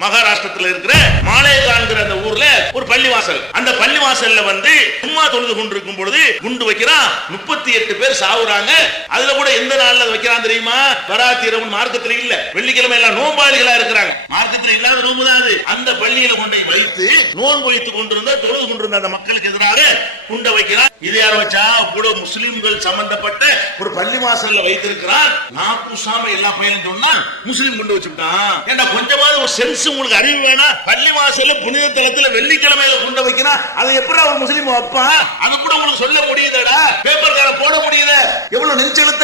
மகாராஷ்டிரத்துல இருக்கிற மாலேகான்ங்கிற அந்த ஊர்ல ஒரு பள்ளிவாசல். அந்த பள்ளிவாசல்ல வந்து சும்மா தொழுது கொண்டிருக்கும் பொழுது குண்டு வைக்கிறான் முப்பத்தி எட்டு பேர் சாவுறாங்க. அதுல கூட எந்த நாள்ல வைக்கிறான் தெரியுமா? வராத்திரவன் மார்க்கத்துல இல்ல. வெள்ளிக்கிழமை எல்லாம் நோம்பாளிகளா இருக்கிறாங்க. மார்க்கத்துல இல்லாத அந்த பள்ளியில கொண்டு வைத்து நோன் வைத்துக் கொண்டிருந்த தொழுது கொண்டிருந்த அந்த மக்களுக்கு எதிராக குண்டை வைக்கிறார். இது யார் வச்சா? கூட முஸ்லிம்கள் சம்பந்தப்பட்ட ஒரு பள்ளி வாசல்ல வைத்திருக்கிறார். நான் பூசாம எல்லா பையனும் சொன்னா முஸ்லீம் கொண்டு வச்சுட்டான் ஏன்னா கொஞ்சமாவது ஒரு சென்ஸ் உங்களுக்கு அறிவு வேணா? பள்ளி வாசல்ல புனித தளத்துல வெள்ளிக்கிழமையில குண்டை வைக்கிறான் அதை எப்படி அவர் முஸ்லீம் வைப்பான்? அது கூட உங்களுக்கு சொல்ல முடியுதடா. பேப்பர் கார போட முடியுது. எவ்வளவு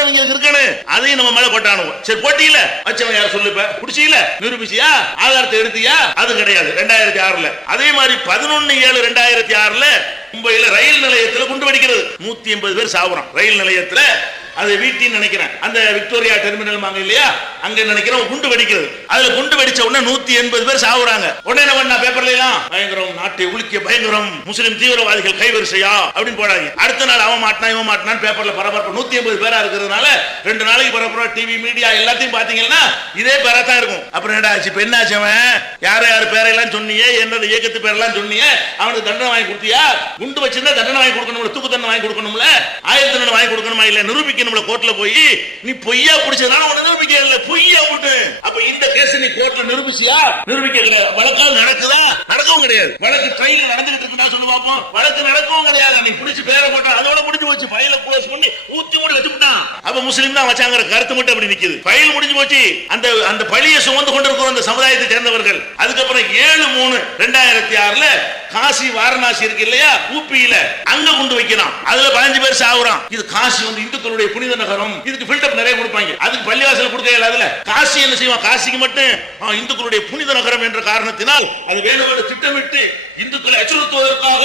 நெஞ்செழுத்தவங்க இருக்கணும் அதையும் நம்ம மேல போட்டானுவோம். சரி போட்டியில? வச்சவன் யார் சொல்லுப்ப? குடிச்சியில? நிரூபிச்சியா? ஆதாரத்தை எடுத்தியா? அது கிடையாது. ரெண்டாயிரத்தி ஆறுல. அதே மாதிரி பதினொன்னு ஏழு ரெண்டாயிரத்தி ஆறுல மும்பையில ரயில் நிலையத்துல குண்டு வெடிக்கிறது. நூத்தி எண்பது பேர் சாவுறான் ரயில் நிலையத்துல அதை வீட்டின்னு நினைக்கிறேன். அந்த விக்டோரியா டெர்மினல் வாங்க இல்லையா? அங்க நினைக்கிறோம் குண்டு வெடிக்கிறது. அதுல குண்டு வெடிச்ச உடனே நூத்தி எண்பது பேர் சாவுறாங்க. உடனே என்ன பண்ண பேப்பர்ல எல்லாம் பயங்கரம் நாட்டை உலுக்கிய பயங்கரம் முஸ்லிம் தீவிரவாதிகள் கைவரிசையா? அப்படின்னு போடாங்க அடுத்த நாள் அவன் மாட்டினா இவன் மாட்டினான் பேப்பர்ல பரபரப்பு. நூத்தி எண்பது பேரா இருக்கிறதுனால ரெண்டு நாளைக்கு பரபரப்பா டிவி மீடியா எல்லாத்தையும் பாத்தீங்கன்னா இதே பேரா தான் இருக்கும். அப்புறம் என்ன ஆச்சு? இப்ப என்ன ஆச்சு அவன்? யார் யார் பேரையெல்லாம் சொன்னியே? என்னது இயக்கத்து பேரெல்லாம் சொன்னியே? அவனுக்கு தண்டனை வாங்கி கொடுத்தியா? குண்டு வச்சிருந்தா தண்டனை வாங்கி கொடுக்கணும்ல தூக்கு தண்டனை வாங்கி கொடுக்கணும்ல? ஆயிரத்தி தண்டனை வாங்கி கொடுக்கணுமா இல்ல நிரூபிக்கணும்ல கோர்ட்ல போய். நீ பொய்யா பிடிச்சதுனால உன்னை நிரூபிக்க இல்ல. பொய்யா விட்டு அப்ப இந்த கேஸ் நீ கோர்ட்ல நிரூபிச்சியா? நிரூபிக்க கிடையாது வழக்கால் நடக்குதா? நடக்கவும் கிடையாது. வழக்கு ட்ரையல் நடந்துகிட்டு இருக்குன்னா சொல்லு பாப்போம். வழக்கு நடக்கவும் கிடையாது. நீ பிடிச்சு பேரை போட்டா அதோட முடிஞ்சு போச்சு. ஃபைல க்ளோஸ் பண்ணி ஊத்தி மூடி வச்சுட்டான். அப்ப முஸ்லீம் தான் வச்சாங்கிற கருத்து மட்டும் அப்படி நிக்குது. ஃபைல் முடிஞ்சு போச்சு. அந்த அந்த பழியை சுமந்து கொண்டிருக்கிற அந்த சமுதாயத்தை சேர்ந்தவர்கள். அதுக்கப்புறம் ஏழு மூணு ரெண்டாயிரத்தி ஆறுல காசி வாரணாசி இருக்கு இல்லையா? ஊப்பியில. அங்க கொண்டு வைக்கிறான் அதுல பதினஞ்சு பேர் சாகுறான் இது காசி வந்து இந்துக்களுடைய புனித நகரம். இதுக்கு பில்டப் நிறைய கொடுப்பாங்க. அதுக்கு பள்ளிவாசல் கொடுக்க அதுல. காசி என்ன செய்வான்? காசிக்கு மட்டும் இந்துக்களுடைய புனித நகரம் என்ற காரணத்தினால் அது வேணுமென்று திட்டமிட்டு இந்துக்களை அச்சுறுத்துவதற்காக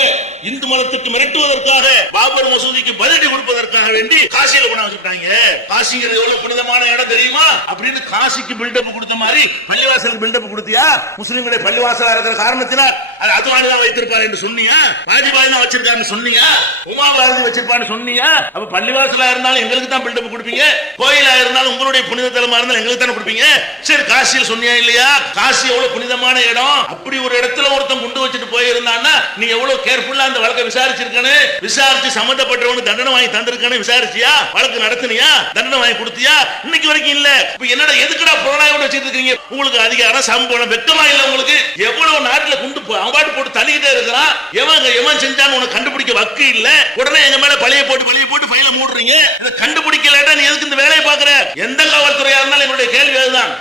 இந்து மதத்துக்கு மிரட்டுவதற்காக பாபர் மசூதிக்கு பதிலடி கொடுப்பதற்காக வேண்டி காசியில கொண்டு வச்சுட்டாங்க காசிங்கிறது எவ்வளவு புனிதமான இடம் தெரியுமா? அப்படின்னு காசிக்கு பில்டப் கொடுத்த மாதிரி பள்ளிவாசலுக்கு பில்டப் கொடுத்தியா? முஸ்லிம்களுடைய பள்ளிவாசலா இருக்கிற காரணத்தினால் அது அதுவானி வைத்து வைத்திருப்பார் என்று பாதி வாஜ்பாய் தான் வச்சிருக்காருன்னு சொன்னீங்க உமா பாரதி வச்சிருப்பான்னு சொன்னீங்க அப்ப பள்ளிவாசலா இருந்தாலும் எங்களுக்கு தான் பில்டப் கொடுப்பீங்க? கோயிலா இருந்தாலும் உங்களுடைய புனித தலமா இருந்தாலும் எங்களுக்கு தானே கொடுப்பீங்க? சரி காசியில் சொன்னியா இல்லையா? காசி எவ்வளவு புனிதமான இடம். அப்படி ஒரு இடத்துல ஒருத்தன் குண்டு வச்சுட்டு போயிருந்தான்னா நீ எவ்வளவு கேர்ஃபுல்லா அந்த வழக்கை விசாரிச்சிருக்கனு? விசாரிச்சு சம்பந்தப்பட்டவனு தண்டனை வாங்கி தந்திருக்கானு விசாரிச்சியா? வழக்கு நடத்துனியா? தண்டனை வாங்கி கொடுத்தியா? இன்னைக்கு வரைக்கும் இல்ல. இப்ப என்னடா எதுக்குடா புலனாய்வு வச்சிட்டு இருக்கீங்க? உங்களுக்கு அதிகாரம் சம்பளம் வெக்கமா இல்ல உங்களுக்கு? எவ்வளவு நாட்டுல குண்டு போ- அவன் பாட்டு போட்டு தள்ளிக்கிட்டே இருக்கிறான். எவன் எவன் செஞ்சான்னு உனக்கு கண்டுபிடிக்க வக்கு இல்ல. உடனே எங்க மேல பழைய போட்டு பழைய போட்டு ஃபைல மூடுறீங்க. இதை கண்டுபிடிக்கலட்டா நீ எதுக்கு இந்த வேலையை பாக்குற எந்த காவல்துறையா இருந்தாலும் என்னுடைய கேள்வி அதுதான்.